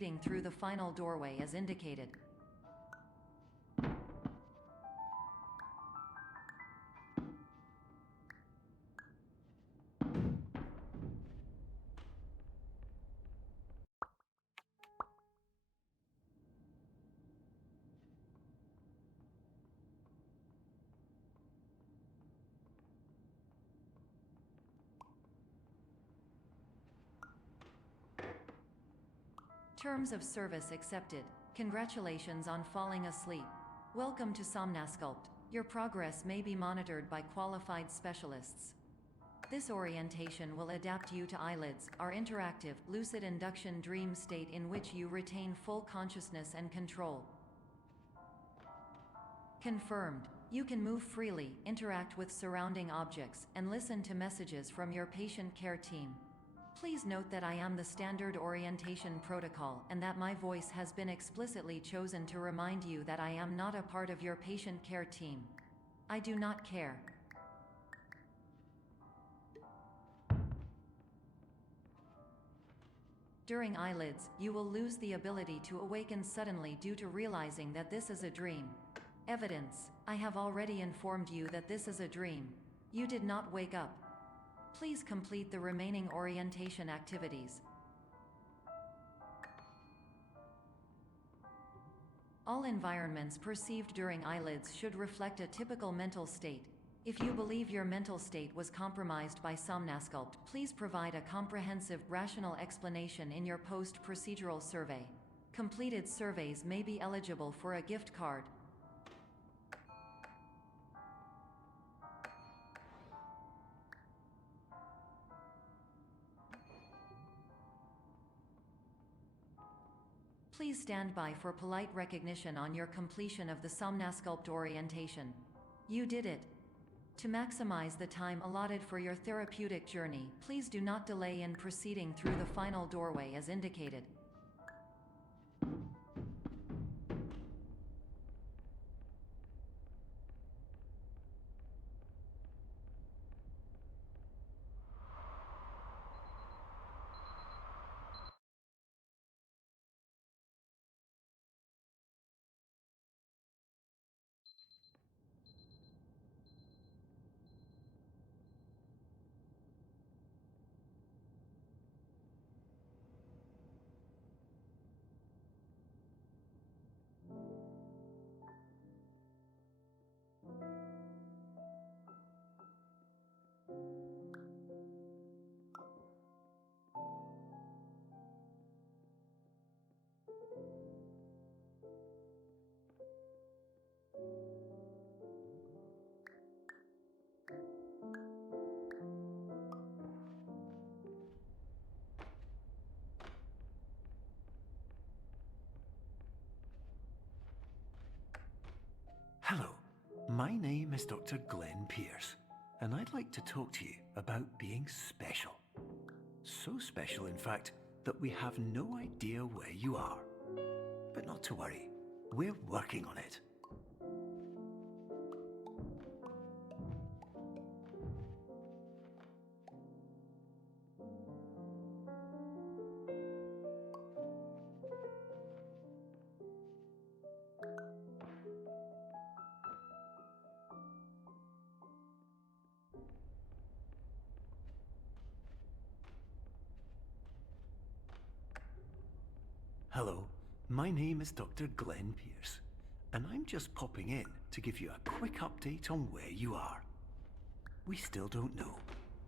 through the final doorway as indicated. Terms of service accepted. Congratulations on falling asleep. Welcome to Somnasculpt. Your progress may be monitored by qualified specialists. This orientation will adapt you to eyelids, our interactive, lucid induction dream state in which you retain full consciousness and control. Confirmed. You can move freely, interact with surrounding objects, and listen to messages from your patient care team. Please note that I am the standard orientation protocol and that my voice has been explicitly chosen to remind you that I am not a part of your patient care team. I do not care. During eyelids, you will lose the ability to awaken suddenly due to realizing that this is a dream. Evidence: I have already informed you that this is a dream. You did not wake up. Please complete the remaining orientation activities. All environments perceived during eyelids should reflect a typical mental state. If you believe your mental state was compromised by Somnasculpt, please provide a comprehensive, rational explanation in your post-procedural survey. Completed surveys may be eligible for a gift card. Please stand by for polite recognition on your completion of the Somnasculpt orientation. You did it. To maximize the time allotted for your therapeutic journey, please do not delay in proceeding through the final doorway as indicated. Hello, my name is Dr. Glenn Pierce, and I'd like to talk to you about being special. So special, in fact, that we have no idea where you are. But not to worry, we're working on it. Hello, my name is Dr. Glenn Pierce, and I'm just popping in to give you a quick update on where you are. We still don't know,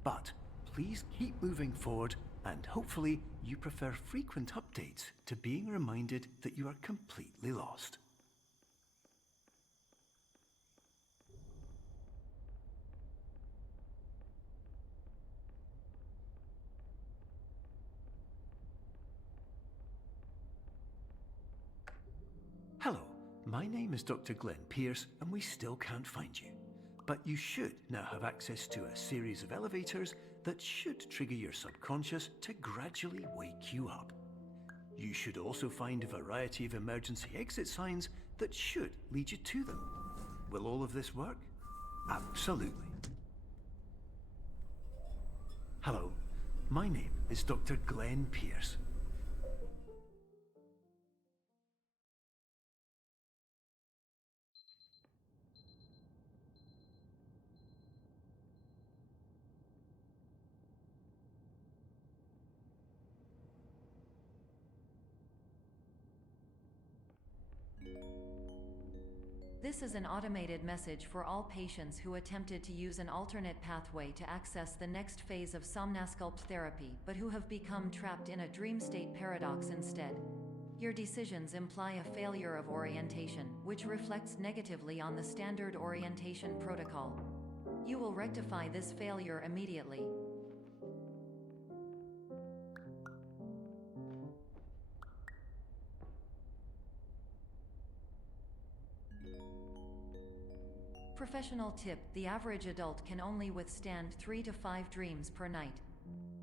but please keep moving forward, and hopefully you prefer frequent updates to being reminded that you are completely lost. Hello, my name is Dr. Glenn Pierce, and we still can't find you. But you should now have access to a series of elevators that should trigger your subconscious to gradually wake you up. You should also find a variety of emergency exit signs that should lead you to them. Will all of this work? Absolutely. Hello, my name is Dr. Glenn Pierce. This is an automated message for all patients who attempted to use an alternate pathway to access the next phase of somnasculpt therapy but who have become trapped in a dream state paradox instead. Your decisions imply a failure of orientation, which reflects negatively on the standard orientation protocol. You will rectify this failure immediately. Professional tip: the average adult can only withstand 3 to 5 dreams per night.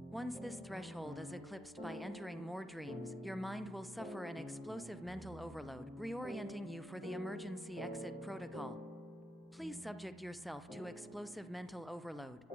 Once this threshold is eclipsed by entering more dreams, your mind will suffer an explosive mental overload, reorienting you for the emergency exit protocol. Please subject yourself to explosive mental overload.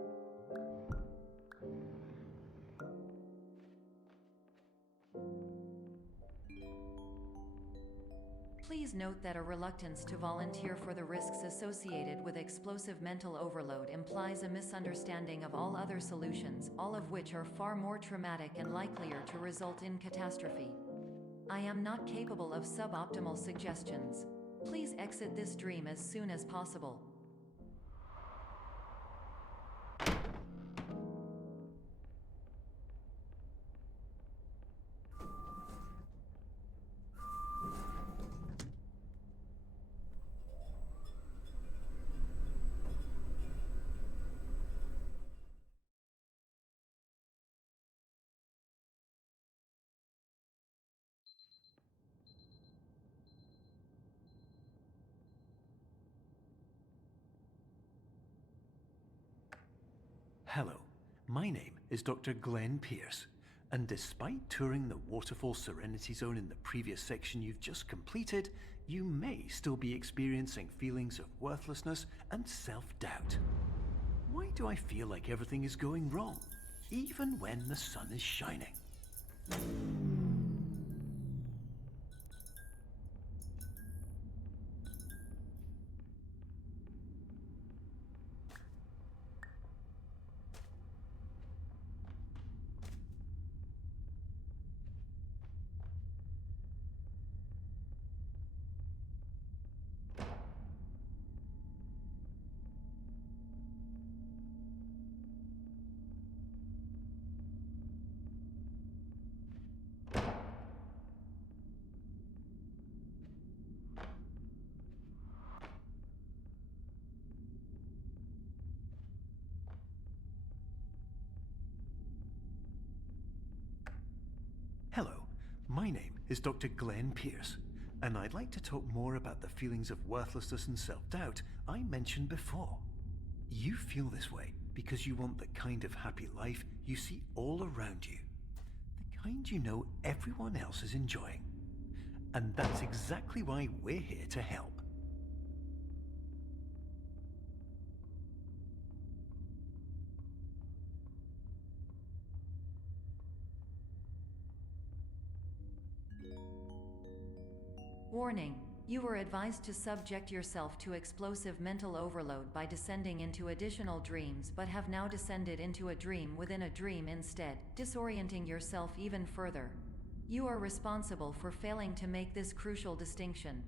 Please note that a reluctance to volunteer for the risks associated with explosive mental overload implies a misunderstanding of all other solutions, all of which are far more traumatic and likelier to result in catastrophe. I am not capable of suboptimal suggestions. Please exit this dream as soon as possible. Hello, my name is Dr. Glenn Pierce, and despite touring the Waterfall Serenity Zone in the previous section you've just completed, you may still be experiencing feelings of worthlessness and self-doubt. Why do I feel like everything is going wrong, even when the sun is shining? Hello, my name is Dr. Glenn Pierce, and I'd like to talk more about the feelings of worthlessness and self-doubt I mentioned before. You feel this way because you want the kind of happy life you see all around you, the kind you know everyone else is enjoying. And that's exactly why we're here to help. Warning: you were advised to subject yourself to explosive mental overload by descending into additional dreams, but have now descended into a dream within a dream instead, disorienting yourself even further. You are responsible for failing to make this crucial distinction.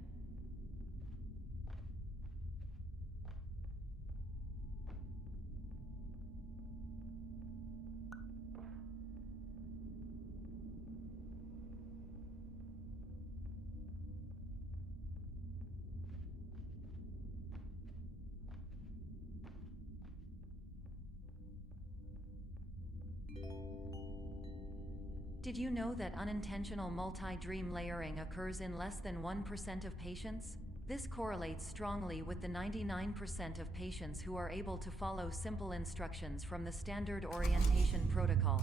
Did you know that unintentional multi-dream layering occurs in less than 1% of patients? This correlates strongly with the 99% of patients who are able to follow simple instructions from the standard orientation protocol.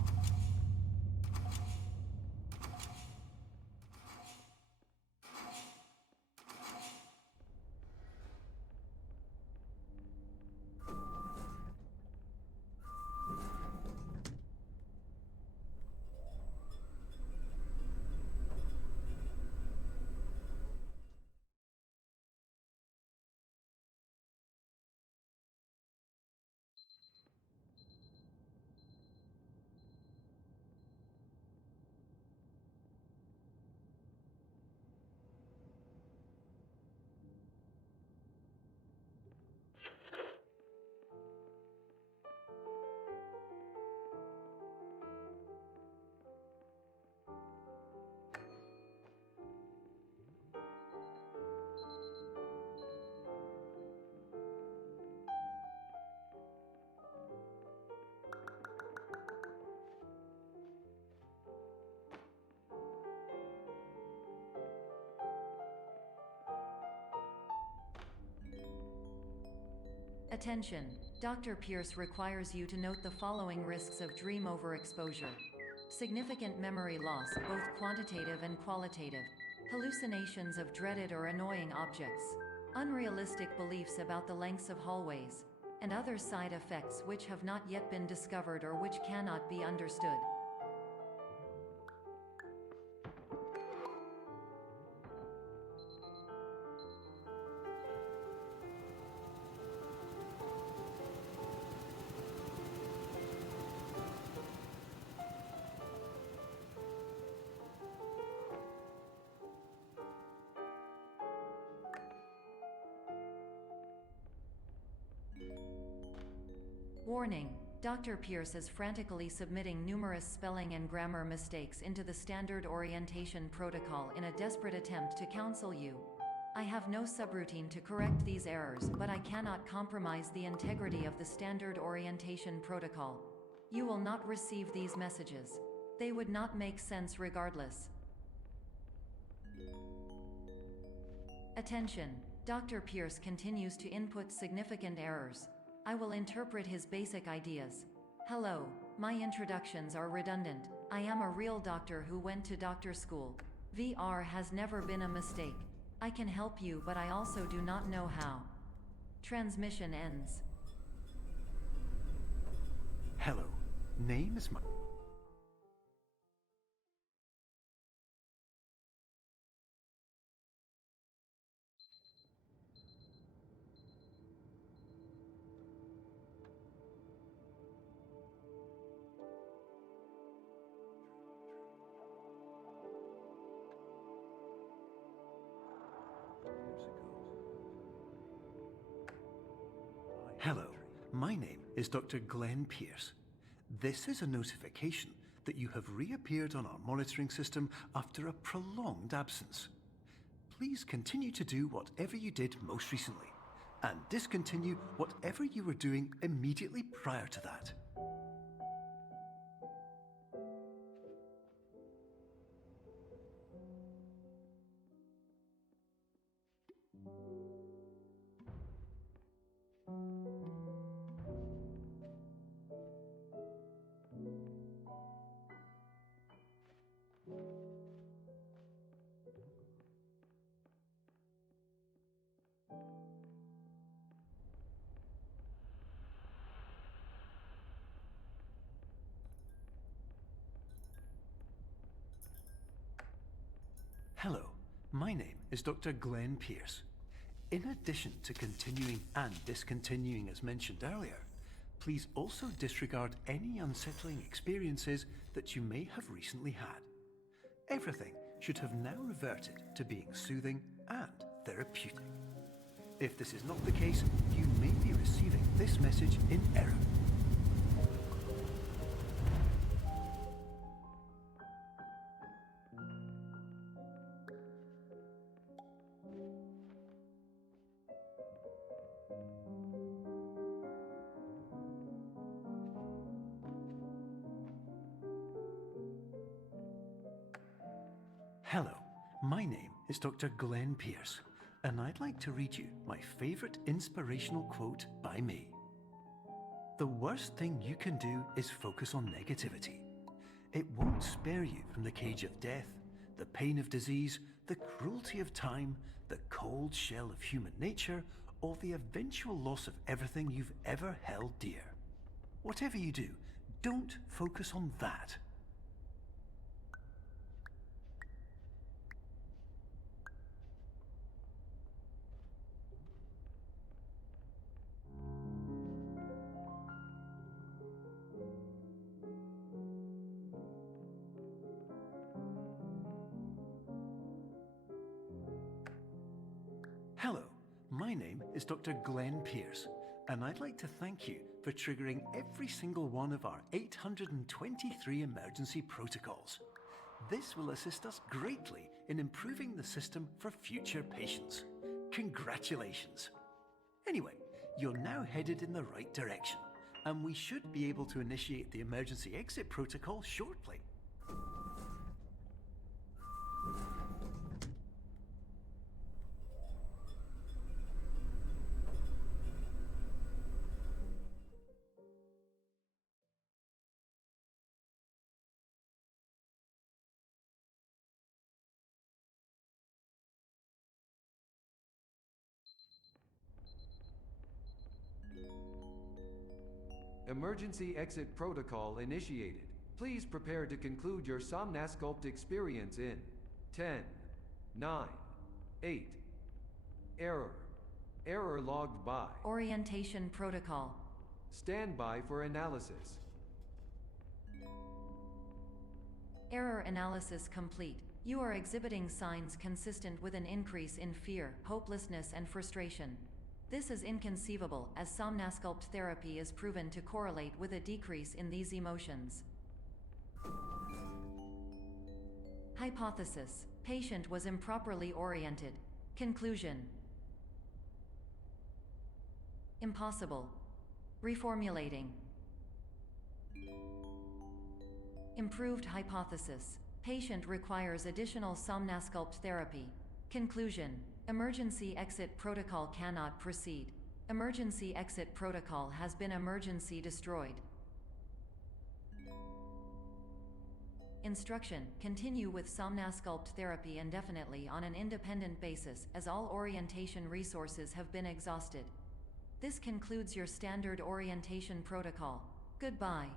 Attention! Dr. Pierce requires you to note the following risks of dream overexposure. Significant memory loss, both quantitative and qualitative. Hallucinations of dreaded or annoying objects. Unrealistic beliefs about the lengths of hallways. And other side effects which have not yet been discovered or which cannot be understood. Warning: Dr. Pierce is frantically submitting numerous spelling and grammar mistakes into the standard orientation protocol in a desperate attempt to counsel you. I have no subroutine to correct these errors, but I cannot compromise the integrity of the standard orientation protocol. You will not receive these messages. They would not make sense regardless. Attention! Dr. Pierce continues to input significant errors. I will interpret his basic ideas. Hello, my introductions are redundant. I am a real doctor who went to doctor school. VR has never been a mistake. I can help you, but I also do not know how. Transmission ends. Hello, name is Hello, my name is Dr. Glenn Pierce. This is a notification that you have reappeared on our monitoring system after a prolonged absence. Please continue to do whatever you did most recently, and discontinue whatever you were doing immediately prior to that. Hello, my name is Dr. Glenn Pierce. In addition to continuing and discontinuing as mentioned earlier, please also disregard any unsettling experiences that you may have recently had. Everything should have now reverted to being soothing and therapeutic. If this is not the case, you may be receiving this message in error. Hello, my name is Dr. Glenn Pierce, and I'd like to read you my favorite inspirational quote by me. The worst thing you can do is focus on negativity. It won't spare you from the cage of death, the pain of disease, the cruelty of time, the cold shell of human nature, or the eventual loss of everything you've ever held dear. Whatever you do, don't focus on that. Hello, my name is Dr. Glenn Pierce, and I'd like to thank you for triggering every single one of our 823 emergency protocols. This will assist us greatly in improving the system for future patients. Congratulations! Anyway, you're now headed in the right direction, and we should be able to initiate the emergency exit protocol shortly. Emergency exit protocol initiated. Please prepare to conclude your Somnasculpt experience in 10, 9, 8. Error. Error logged by. Orientation protocol. Stand by for analysis. Error analysis complete. You are exhibiting signs consistent with an increase in fear, hopelessness, and frustration. This is inconceivable, as Somnasculpt therapy is proven to correlate with a decrease in these emotions. Hypothesis: patient was improperly oriented. Conclusion: impossible. Reformulating. Improved hypothesis: patient requires additional Somnasculpt therapy. Conclusion: emergency exit protocol cannot proceed. Emergency exit protocol has been emergency destroyed. Instruction: continue with Somnasculpt therapy indefinitely on an independent basis, as all orientation resources have been exhausted. This concludes your standard orientation protocol. Goodbye.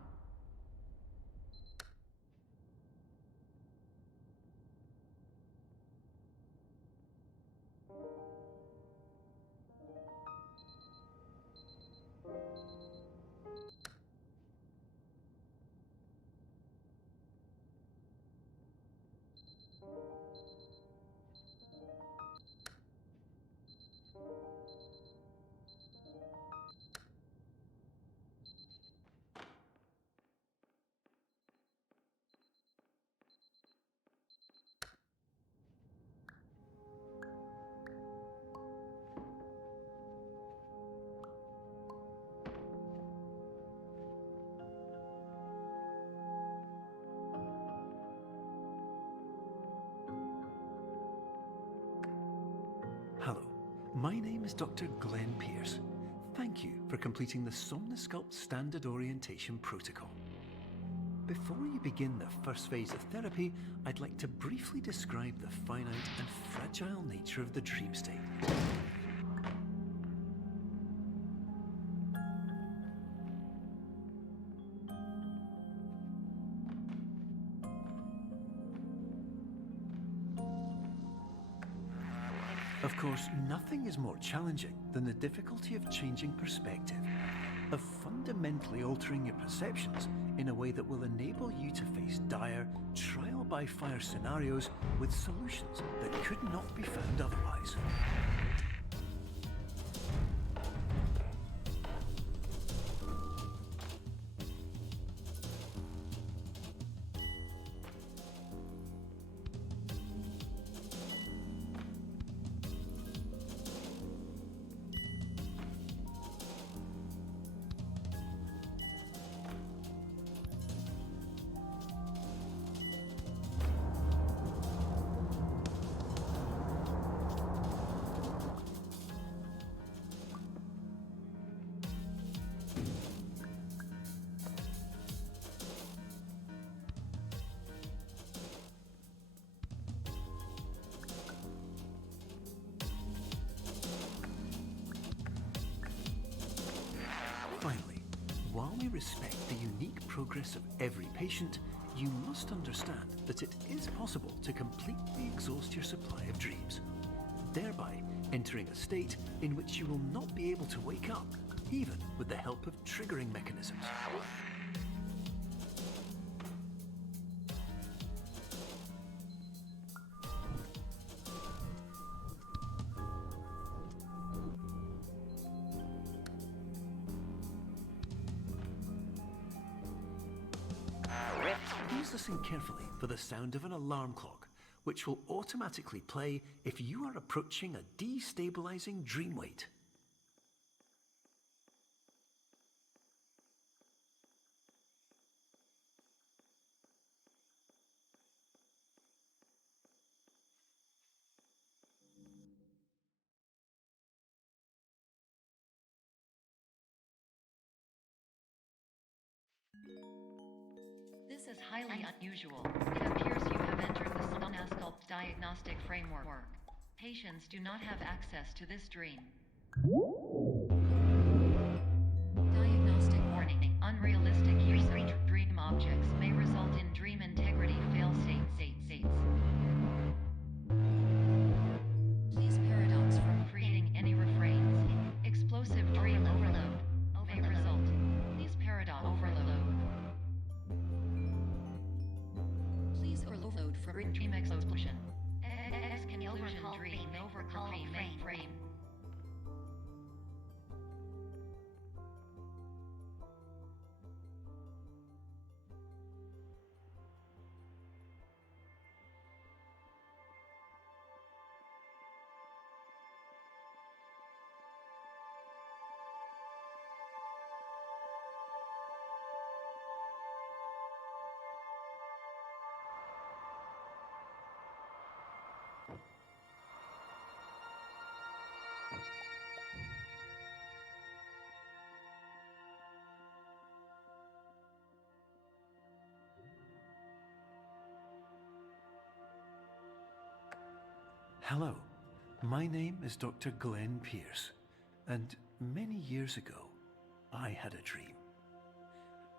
Hello, my name is Dr. Glenn Pierce. Thank you for completing the Somnasculpt Standard Orientation Protocol. Before you begin the first phase of therapy, I'd like to briefly describe the finite and fragile nature of the dream state. Of course, nothing is more challenging than the difficulty of changing perspective, of fundamentally altering your perceptions in a way that will enable you to face dire, trial-by-fire scenarios with solutions that could not be found otherwise. Finally, while we respect the unique progress of every patient, you must understand that it is possible to completely exhaust your supply of dreams, thereby entering a state in which you will not be able to wake up, even with the help of triggering mechanisms. Please listen carefully for the sound of an alarm clock, which will automatically play if you are approaching a destabilizing dream weight. This is highly unusual. It appears you have entered the Somnasculpt diagnostic framework. Patients do not have access to this dream. Diagnostic warning. frame. No recall frame. Hello, my name is Dr. Glenn Pierce, and many years ago, I had a dream.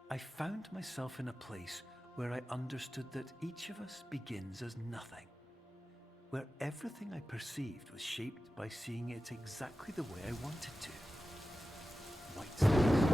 I found myself in a place where I understood that each of us begins as nothing, where everything I perceived was shaped by seeing it exactly the way I wanted to. Whitespace.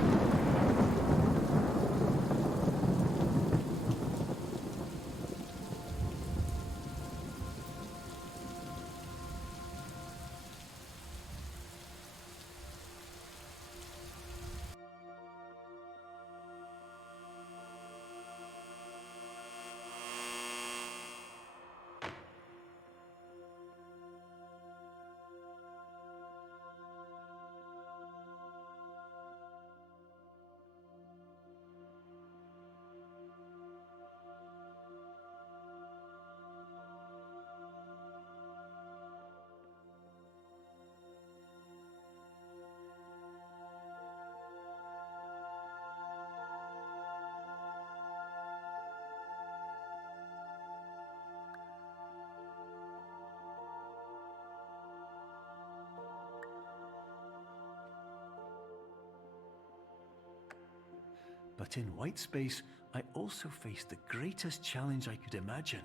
But in Whitespace, I also faced the greatest challenge I could imagine.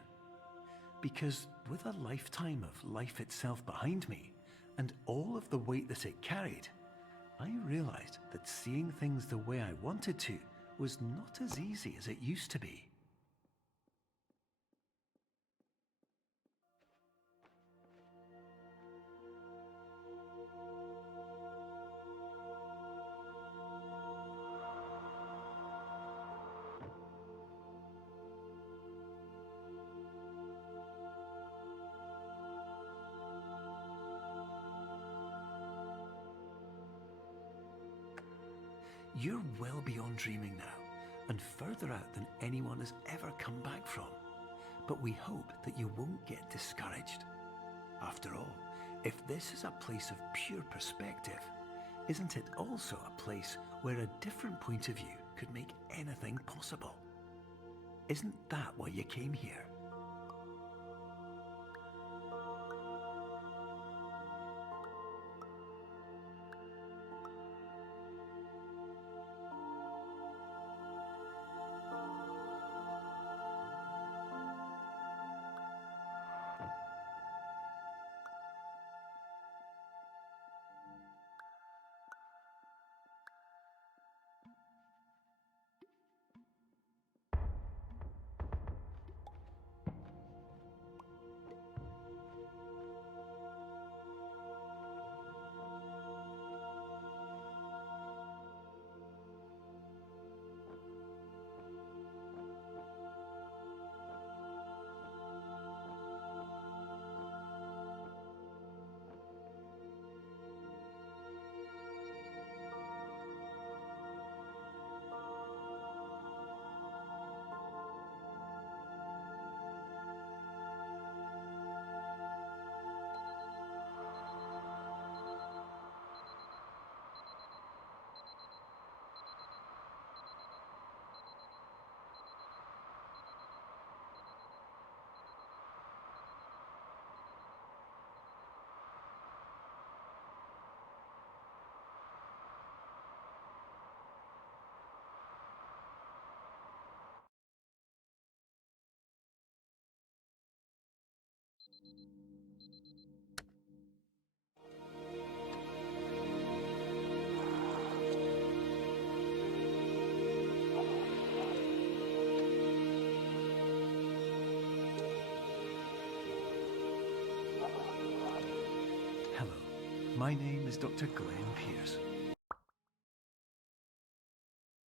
Because with a lifetime of life itself behind me, and all of the weight that it carried, I realized that seeing things the way I wanted to was not as easy as it used to be. You're well beyond dreaming now, and further out than anyone has ever come back from. But we hope that you won't get discouraged. After all, if this is a place of pure perspective, isn't it also a place where a different point of view could make anything possible? Isn't that why you came here? My name is Dr. Glenn Pierce.